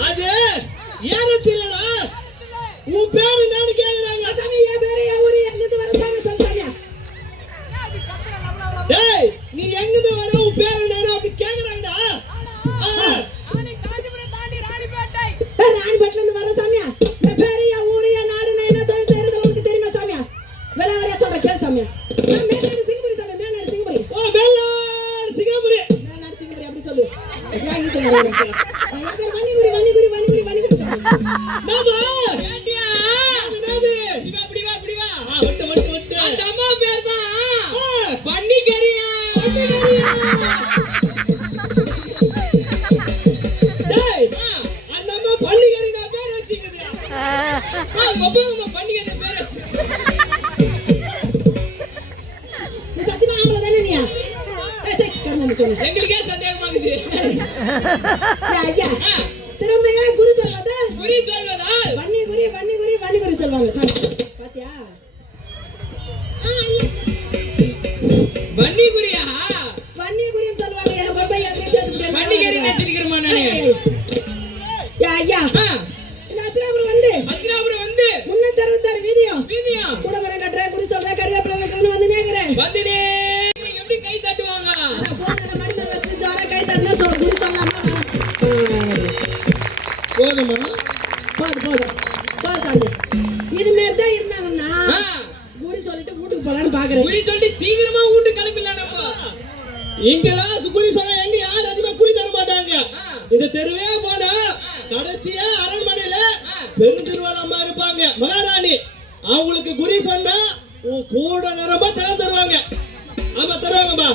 அது ஏறத்தில்லடா. உன் பேரு என்னன்னு கேக்குறாங்க. என்னப்பா? திரும்பியா குரு சொல்வதால். குறி சொல்வதால். வன்னி குறி வன்னி குறி வன்னி குறி சொல்லுவாங்க சாமி. பாத்தியா? வன்னி குறியா? போதுமா? போதும் போதும் போதும் சாமி இது மாதிரி தான் இருந்தாங்கன்னா குறி சொல்லிட்டு வீட்டுக்கு போலான்னு பாக்குறேன். குறி சொல்லிட்டு சீக்கிரமா வீட்டு கிளம்பிடலாம் இங்கெல்லாம் குறி சொன்னா எங்க யாரும் அதிகமா குறி தர மாட்டாங்க. இந்த தெருவே போனா கடைசியா அரண்மனையில ஆ. பெருந்திருவாளம்மா இருப்பாங்க. மகாராணி. அவங்களுக்கு குறி சொன்னா உன் கூட நிரம்ப தரம் தருவாங்க. ஆமா தருவாங்கம்மா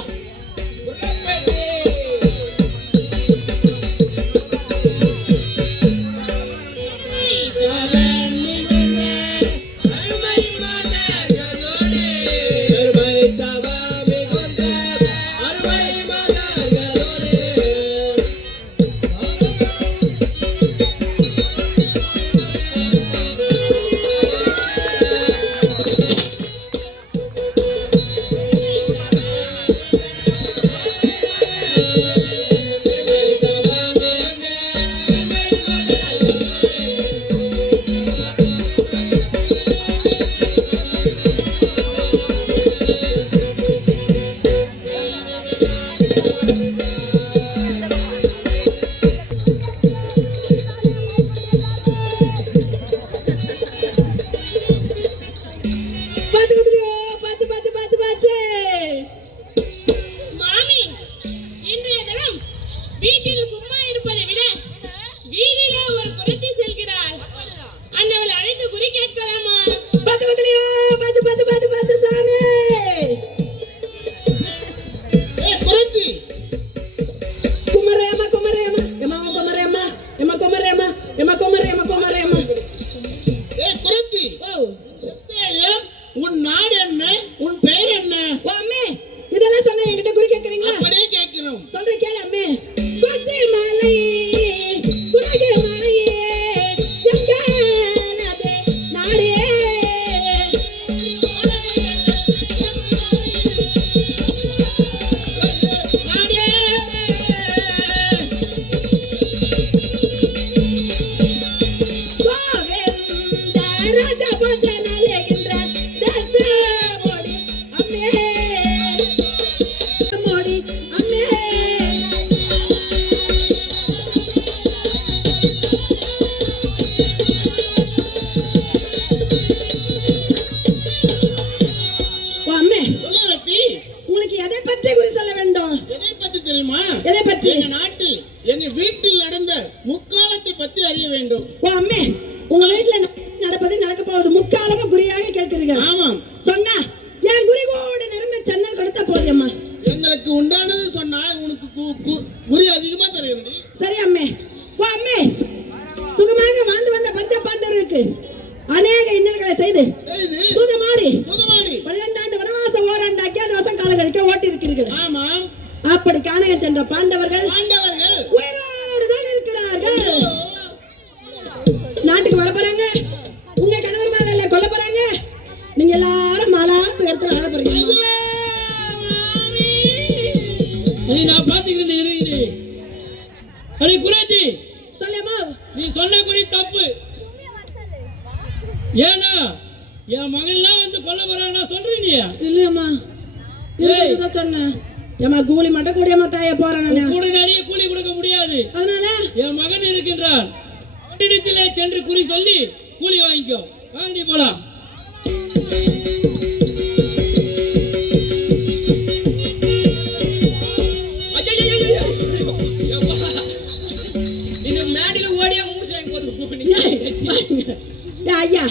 எதை பற்றி? எங்க நாட்டில் எங்க வீட்டில் நடந்த முக்காலத்தை பத்தி அறிய வேண்டும். ஓ அம்மே உங்க வீட்டுல நடப்பது நடக்க போவது முக்காலமா குறியாக கேட்கிறீர்கள். ஆமாம். சொன்னா என் குறி கூட நிரம்ப சென்னல் கொடுத்த போதியம்மா எங்களுக்கு உண்டானது சொன்னா உனக்கு குறி அதிகமா தருகிறேன். சரி அம்மே. ஓ அம்மே சுகமாக வாழ்ந்து வந்த பஞ்ச பாண்டவருக்கு அநேக இன்னல்களை செய்து சூதமாடி சுதமானி பன்னிரெண்டாண்டு வனவாசம் ஓராண்டு அஜ்ஞாதவாசம் காலம் கழிக்க ஓட்டி இருக்கிறீர்கள் ஆமாம். அப்படி காண சென்ற பாண்டவர்கள் உயிரோடுதான் இருக்கிறார்கள். நாட்டுக்கு வர போறாங்க. உங்க கணவர் மேல கொல்ல போறாங்க. நீங்க எல்லாரும் மலா துயரத்தில் வர போறீங்க. நான் பாத்துக்கிறேன் அரே குராஜி. சொல்லியம்மா நீ சொன்ன குறி தப்பு. ஏன்னா என் மகன்லாம் வந்து கொல்ல போறாங்க. நான் சொல்றேன் நீ. இல்லையம்மா. சொன்னேன். ஏம்மா கூலி மட்டும் கூடியம்மா தாய போறேன் கூட நிறைய கூலி கொடுக்க முடியாது. அதனால? என் மகன் இருக்கின்றான். பட்டணத்திலே சென்று குறி சொல்லி கூலி வாங்கிக்கோ. வாங்கி போலாம். ஐயா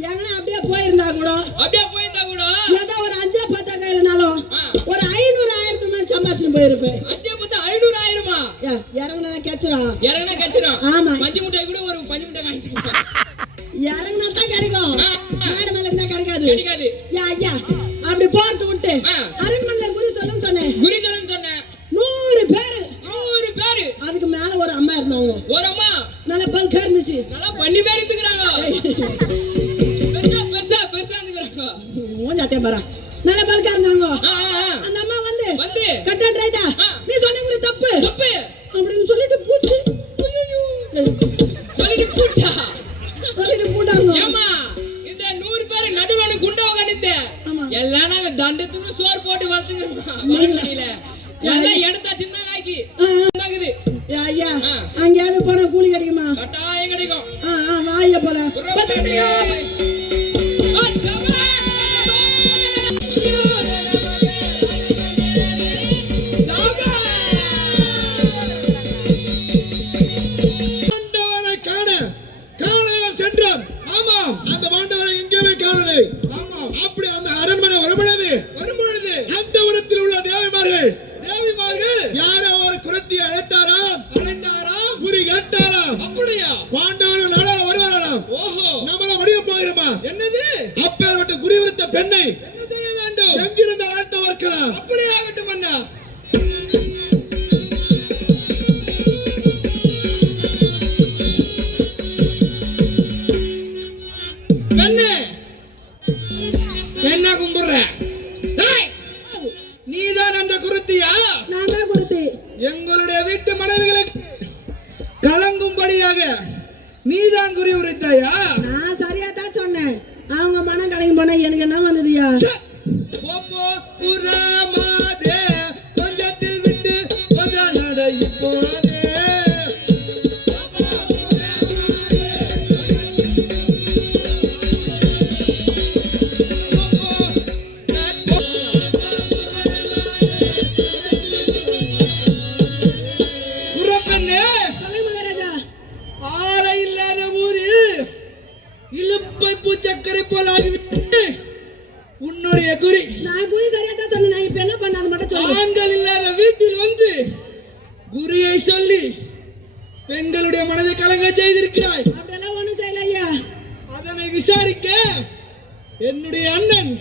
எங்கன்னா அப்படியே போயிருந்தா கூட. அப்படியே போயிருப்பேன் அஞ்சே பத்து ஐநூறு ஆயிரமா? இறங்குனா கேச்சிடும் இறங்கினா கச்சிடும் ஆமா. பஞ்சு மிட்டாய் கூட ஒரு பஞ்சு மிட்டாய் வாங்கி இறங்குனா தான் கிடைக்கும். ஆ. மேடு மேல இருந்தா கிடைக்காது. கிடைக்காது. யா ஐயா அப்படி போறது விட்டு ஆ. அரண்மனையில குறி சொல்லுன்னு சொன்னேன். குருஜனம் சொன்னேன். நூறு பேரு. நூறு பேரு. அதுக்கு மேல ஒரு அம்மா இருந்தாங்க. ஒரு அம்மா. நல்ல பல்கா இருந்துச்சு நல்லா பண்ணி பேர் இருந்துக்கிறாங்க. பெருசா இருந்துக்கிறாங்க. மூஞ்சாத்தே பாரா. நல்ல பல்கா இருந்தாங்க. அந்த வந்து. ரைட்டா ஆ. நீ சொன்ன ஒரு தப்பு. தப்பு. அப்படின்னு சொல்லிட்டு பூச்சி. சொல்லிட்டு பூச்சா? சொல்லிட்டு போட்டாங்க ஏமா இந்த நூறு பேர் நடுவான குண்டா உட்காந்து ஆமா. எல்லாம் நாங்க தண்டத்துக்கு சோறு போட்டு வளர்த்துக்கிறோம் எல்லாம் எடுத்தா சின்ன ஆக்கி ஐயா. அங்கேயாவது போனா கூலி கிடைக்குமா? கட்டாயம் கிடைக்கும். வாய போல நம்மள முடிய போகிறோமா? என்னது? அப்பேற்பட்ட குறி விருத்த பெண்ணை என்ன செய்ய வேண்டும்? எங்கிருந்து அழைத்து வரக்கலாம் அப்படியே? 大爷 பூச்சக்கரை போல் ஆகிவிட்டு உன்னுடைய குறி நான் குறி சரியா தான் சொன்னேன். நான் இப்ப என்ன பண்ண அது மட்டும் சொல்லு. ஆண்கள் இல்லாத வீட்டில் வந்து குறியை சொல்லி பெண்களுடைய மனதை கலங்க செய்திருக்கிறாய். அப்படியெல்லாம் ஒண்ணும் செய்யல ஐயா அதனை விசாரிக்க என்னுடைய அண்ணன்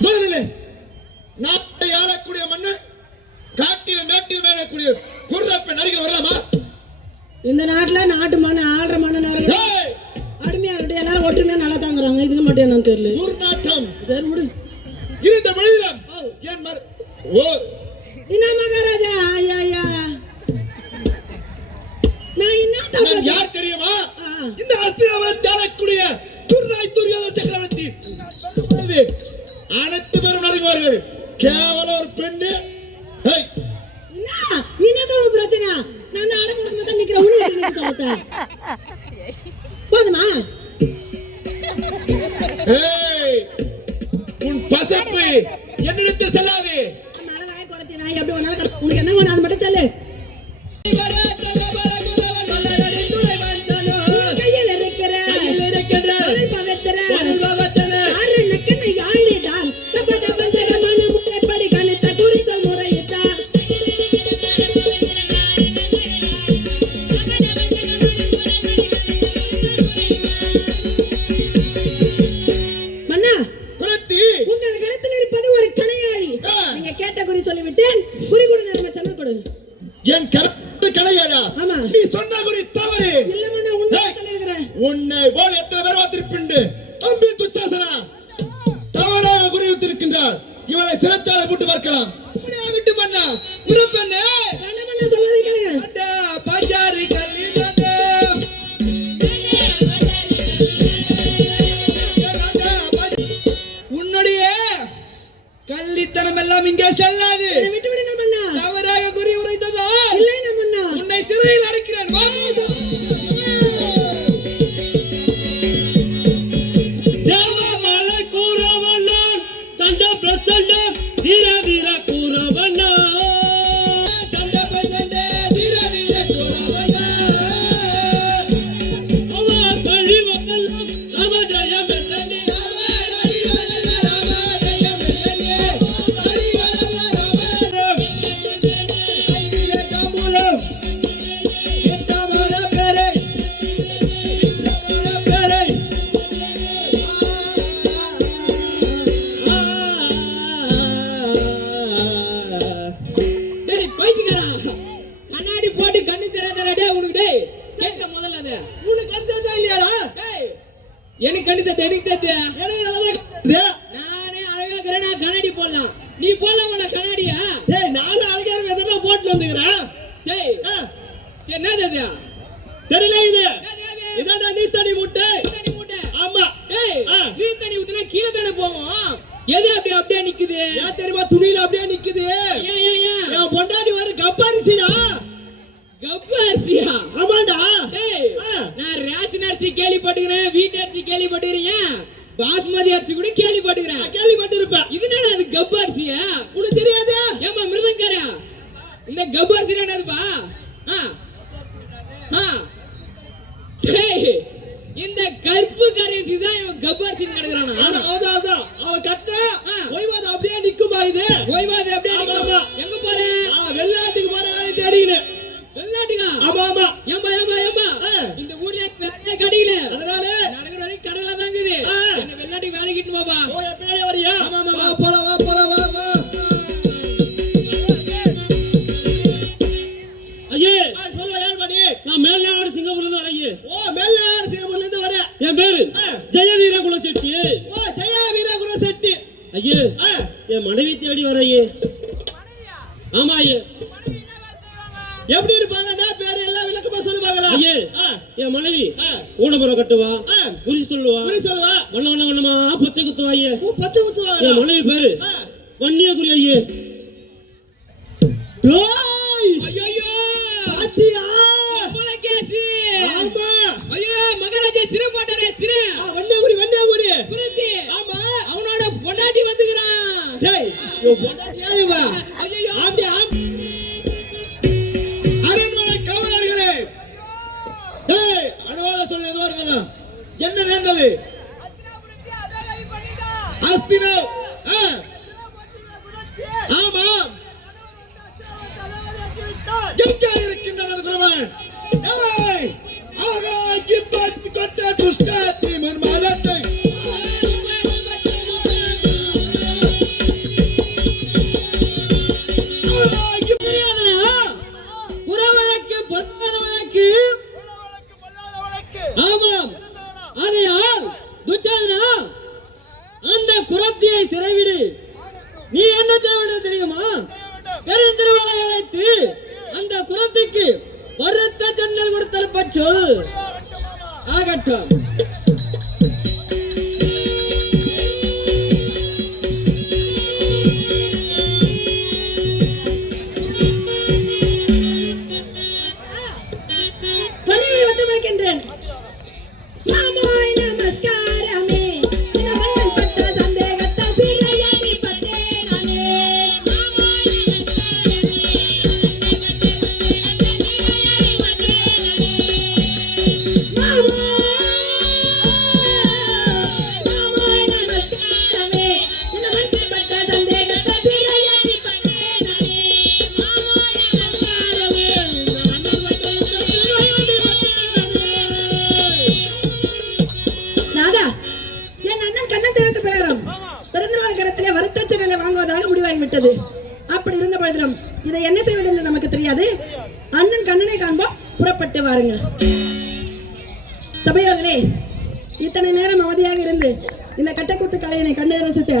முதலிலே நாட்டை ஆளக்கூடிய மன்னன் காட்டில மேட்டில் மேலக்கூடிய குர்ரப்பன் அருகில் வரலாமா? இந்த நாட்டுல நாட்டு மண்ணு ஆடுற நிறைய ஏய், அருமையா இருக்கட்டும் எல்லாரும் ஒற்றுமையா நல்லா தாங்குறாங்க. இதுக்கு மட்டும் என்னன்னு தெரியல. துர்நாற்றம். சரி விடு. இருந்த மனிதம் மறு ஓ. என்ன மகாராஜா? ஐயா ஐயா. நான் என்ன யார் தெரியுமா. இந்த அஸ்திராவன் ஆளக்கூடிய துர்நாய் துரியோத சக்கரவர்த்தி. அனைத்து பேரும் நடக்குவார்கள் கேவலம் ஒரு பெண்ணு. என்னதான் பிரச்சனை? நான் தான் அடக்கு குடும்பத்தை நிக்கிறேன் உனக்கு போதுமா? உன் பசப்பு என்னிடத்தில் செல்லாது. நான் எப்படி வேணாலும் உனக்கு என்ன வேணும் அது மட்டும் சொல்லு. கையில் இருக்கிற பவித்திர அருணுக்கென்ன யாழிதான் கபட குறிவித்திருக்கின்றார் இவனை சிறைச்சாலை போட்டு பார்க்கலாம். அண்ணா. குருப்பண்ணே சொல்வதை கேளுங்க. பாஜாரி உன்னுடைய கள்ளித்தனம் எல்லாம் இங்கே செல்லாது. Brasilia, Brasilia! எனக்கு கண்ணு தெரியாது எனக்கு தெரியாது நானே அழகா இருக்கிறேன் நான் கண்ணாடி போடலாம். நீ போடலாமாடா கண்ணாடியா? நானும் அழகார விதமா போட்டு வந்துக்கிறேன்? டேய் சரி என்னது அது? தெரியல இது. அது? இதான்டா நீஸ்தானி முட்டை. தண்ணி மூட்டை. ஆமா. டேய். நீர் தண்ணி ஊத்துனா கீழே தானே போவோம். எது அப்படி அப்படியே நிக்குது? ஏன் தெரியுமா துணியில அப்படியே நிக்குது? ஏன் ஏன் ஏன்? என் பொண்டாட்டி வர கப்பாரிசிடா. கப்பு அரிசியா ஆமாண்டா டேய் ஆ. நான் ரேஷன் அரிசி கேள்விப்பட்டுக்கிறேன் வீட்டு அரிசி கேள்விப்பட்டுக்கிறேன் பாஸ்மதி அரிசி கூட கேள்விப்பட்டுக்கிறேன். கேள்விப்பட்டிருப்பேன். இது என்னடா அது கப்பு அரிசியா? உனக்கு தெரியாது? ஏமா மிருதங்காரா? இந்த கப்பு அரிசி என்னதுப்பா ஆ. ஆ. டேய் இந்த கருப்பு கரிசி தான் இவன் கப்பு அரிசி கிடக்குறானா. அவன் ஆ. ஓய்வாது அப்படியே நிக்குமா தேடி வர ஆமா ஐயே எப்படி இருப்பாங்கன்னா பேரு எல்லாம் விளக்கமா சொல்லுவாங்களா? ஐயே என் மனைவி. ஊனபுரம் கட்டுவா. குறி சொல்லுவா. குறி சொல்லுவா. வண்ண வண்ண வண்ணமா பச்சை குத்துவா ஐயே பச்சை ஊத்துவாங்களா என் மனைவி பேரு ஆ. வன்னியகுரி ஐயே. ஐயோ பாத்தியா கேசி ஆமா ஐயோ மகாராஜா சிறை போட்டாரே சிறை. குருந்தி ஆமா. அவனோட பொண்டாட்டி வந்துக்கிறான். டேய் இவன் பொண்டாட்டியா இவன்? ஐயோ அரண்மனை காவலர்களே. டேய் அனுவாத சொல்ல ஏதோ என்ன நேர்ந்தது?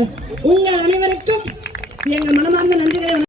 இந்த கட்டக்கூத்து கலையினை கண்டு